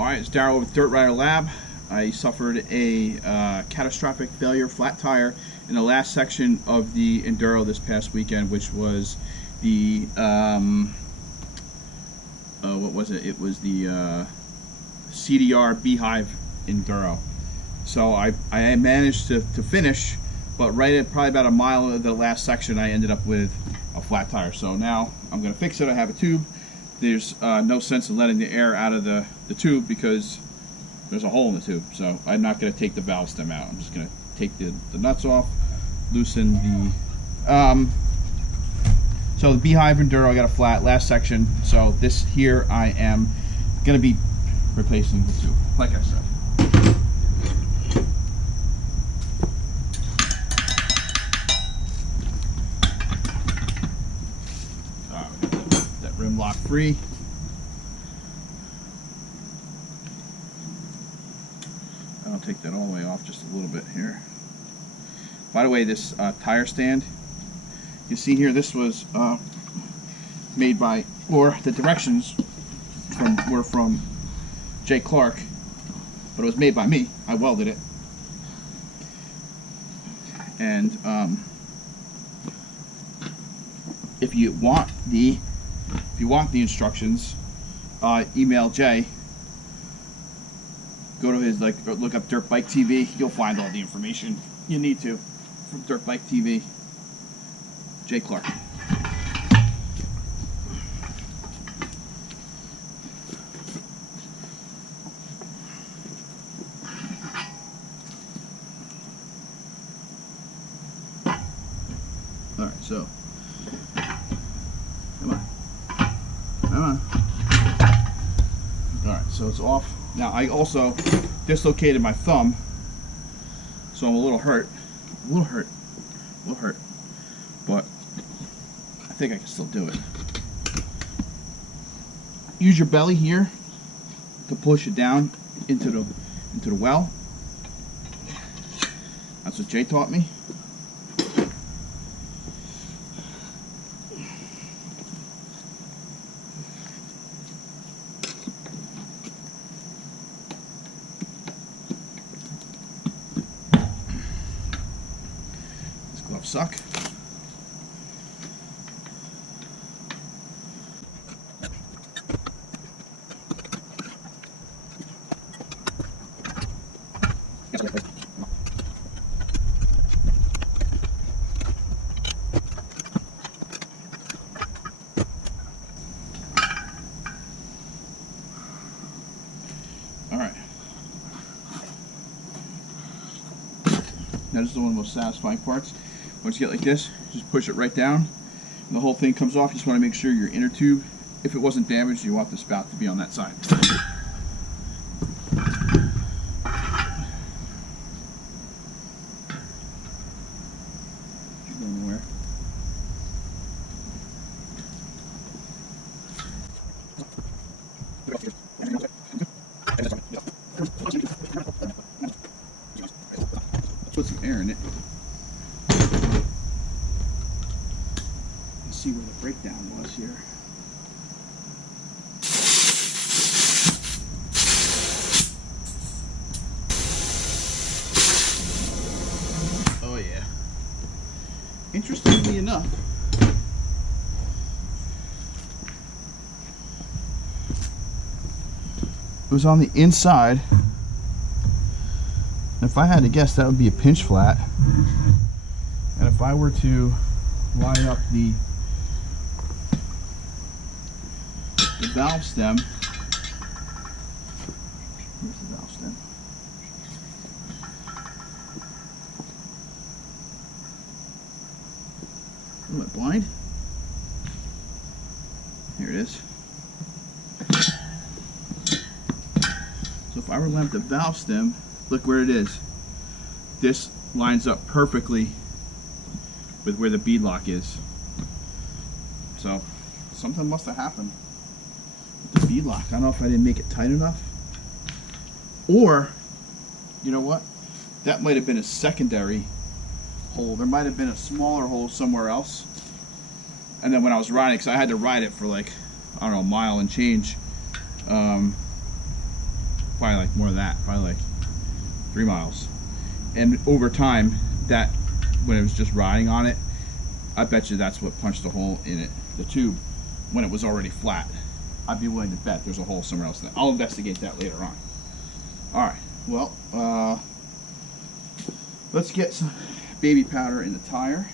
Alright, it's Daryl with Dirt Rider Lab. I suffered a catastrophic failure, flat tire, in the last section of the Enduro this past weekend, which was the, what was it? It was the CDR Beehive Enduro. So I managed to finish, but right at probably about a mile of the last section, I ended up with a flat tire. So now I'm going to fix it. I have a tube. There's no sense in letting the air out of the tube because there's a hole in the tube. So I'm not going to take the valve stem out. I'm just going to take the nuts off, loosen the... so the Beehive Enduro, I got a flat last section. So this here, I am going to be replacing the tube, like I said. Rim lock free. I'll take that all the way off just a little bit here. By the way, this tire stand, you see here, this was made by, or the directions were from Jay Clark, but it was made by me. I welded it. And if you want the instructions, email Jay. Go to his, look up Dirt Bike TV. You'll find all the information you need to from Dirt Bike TV. Jay Clark. All right, so come on. Alright, so it's off. Now I also dislocated my thumb, so I'm a little hurt. But I think I can still do it. Use your belly here to push it down into the well. That's what Jay taught me. Gloves suck. All right. Now this is one of the most satisfying parts. Once you get like this, just push it right down and the whole thing comes off. You just want to make sure your inner tube, if it wasn't damaged, you want the spout to be on that side. Put some air in it. See where the breakdown was here. Oh yeah. Interestingly enough, it was on the inside. If I had to guess, that would be a pinch flat. And if I were to line up the valve stem. Where's the valve stem? Am I blind? Here it is. So if I were to lamp the valve stem, look where it is. This lines up perfectly with where the bead lock is. So something must have happened. The bead lock. I don't know if I didn't make it tight enough, or you know what, that might have been a secondary hole. There might have been a smaller hole somewhere else, and then when I was riding, because I had to ride it for like, I don't know, a mile and change, probably like more than that, probably like 3 miles. And over time, that when it was just riding on it, I bet you that's what punched a hole in it, the tube, when it was already flat. I'd be willing to bet there's a hole somewhere else in it. I'll investigate that later on. All right, well, let's get some baby powder in the tire.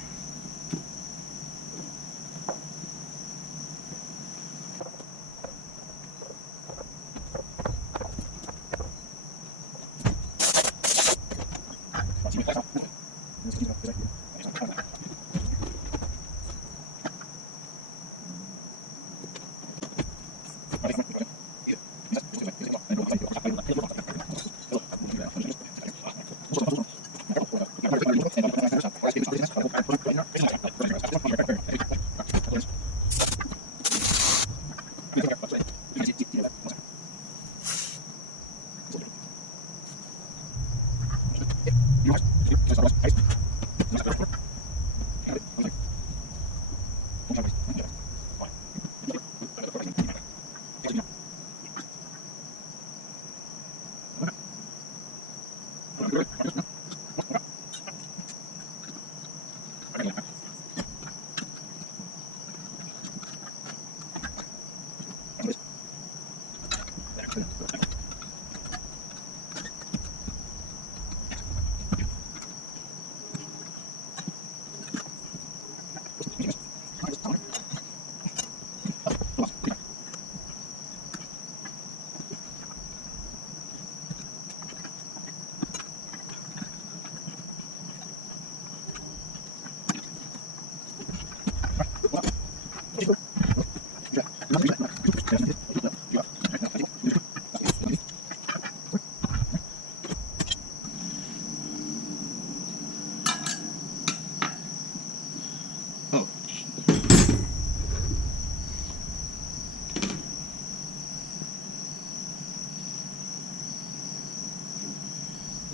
Oh.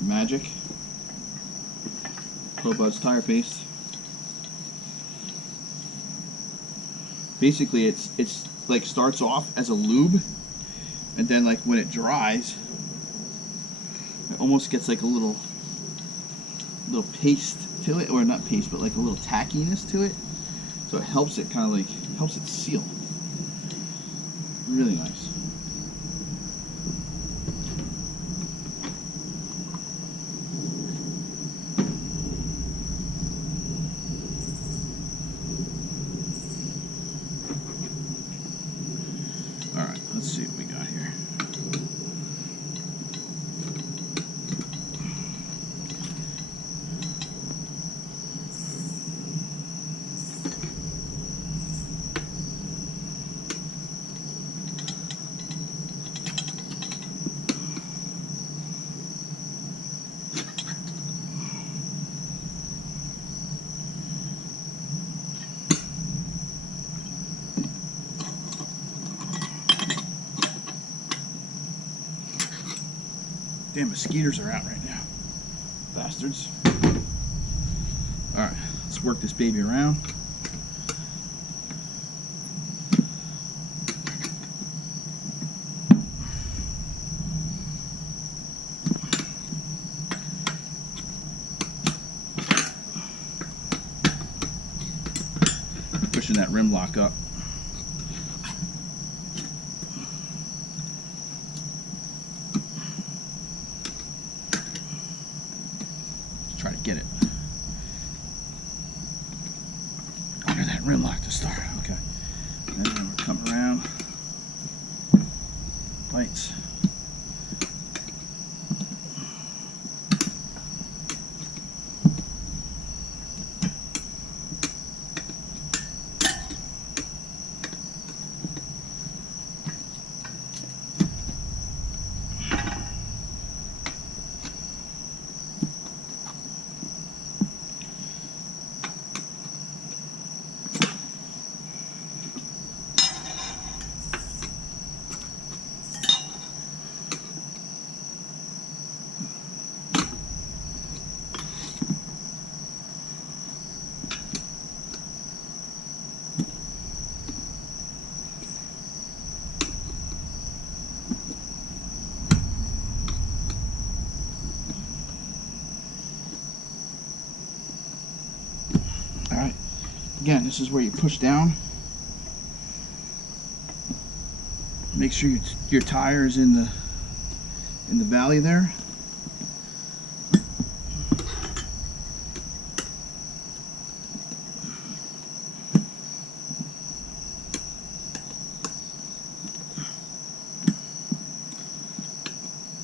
Magic. Pro Buds tire paste. Basically, it's like starts off as a lube, and then like when it dries, it almost gets like a little paste to it, or not paste, but like a little tackiness to it. So it helps it kind of like helps it seal. Really nice. All right, let's see what we got here. Damn, mosquitoes are out right now. Bastards. Alright, let's work this baby around. Pushing that rim lock up. Try to get it under that rim lock to start. Okay, and then we'll come around, lights. Again, this is where you push down. Make sure your tire is in the valley there.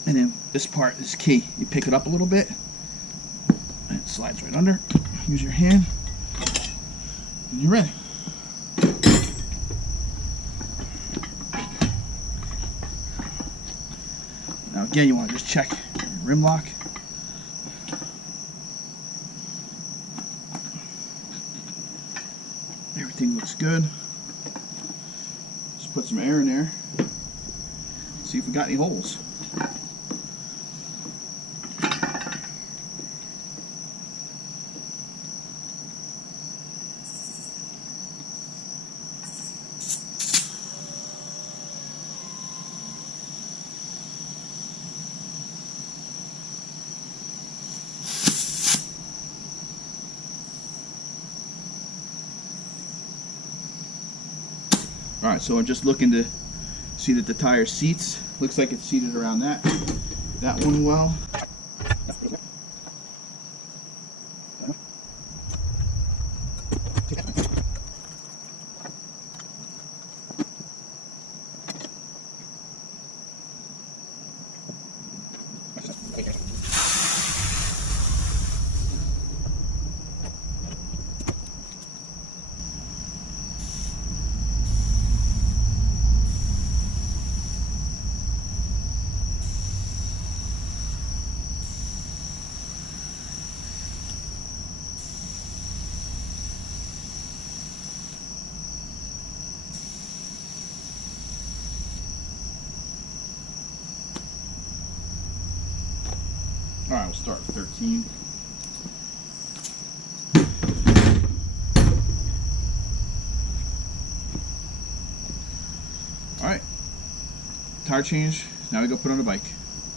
And then this part is key. You pick it up a little bit, and it slides right under. Use your hand, and you're ready. Now again, you want to just check your rim lock. Everything looks good. Just put some air in there. See if we got any holes. Alright, so I'm just looking to see that the tire seats. Looks like it's seated around that one well. Alright, we'll start with 13. Alright, tire change. Now we go put on the bike.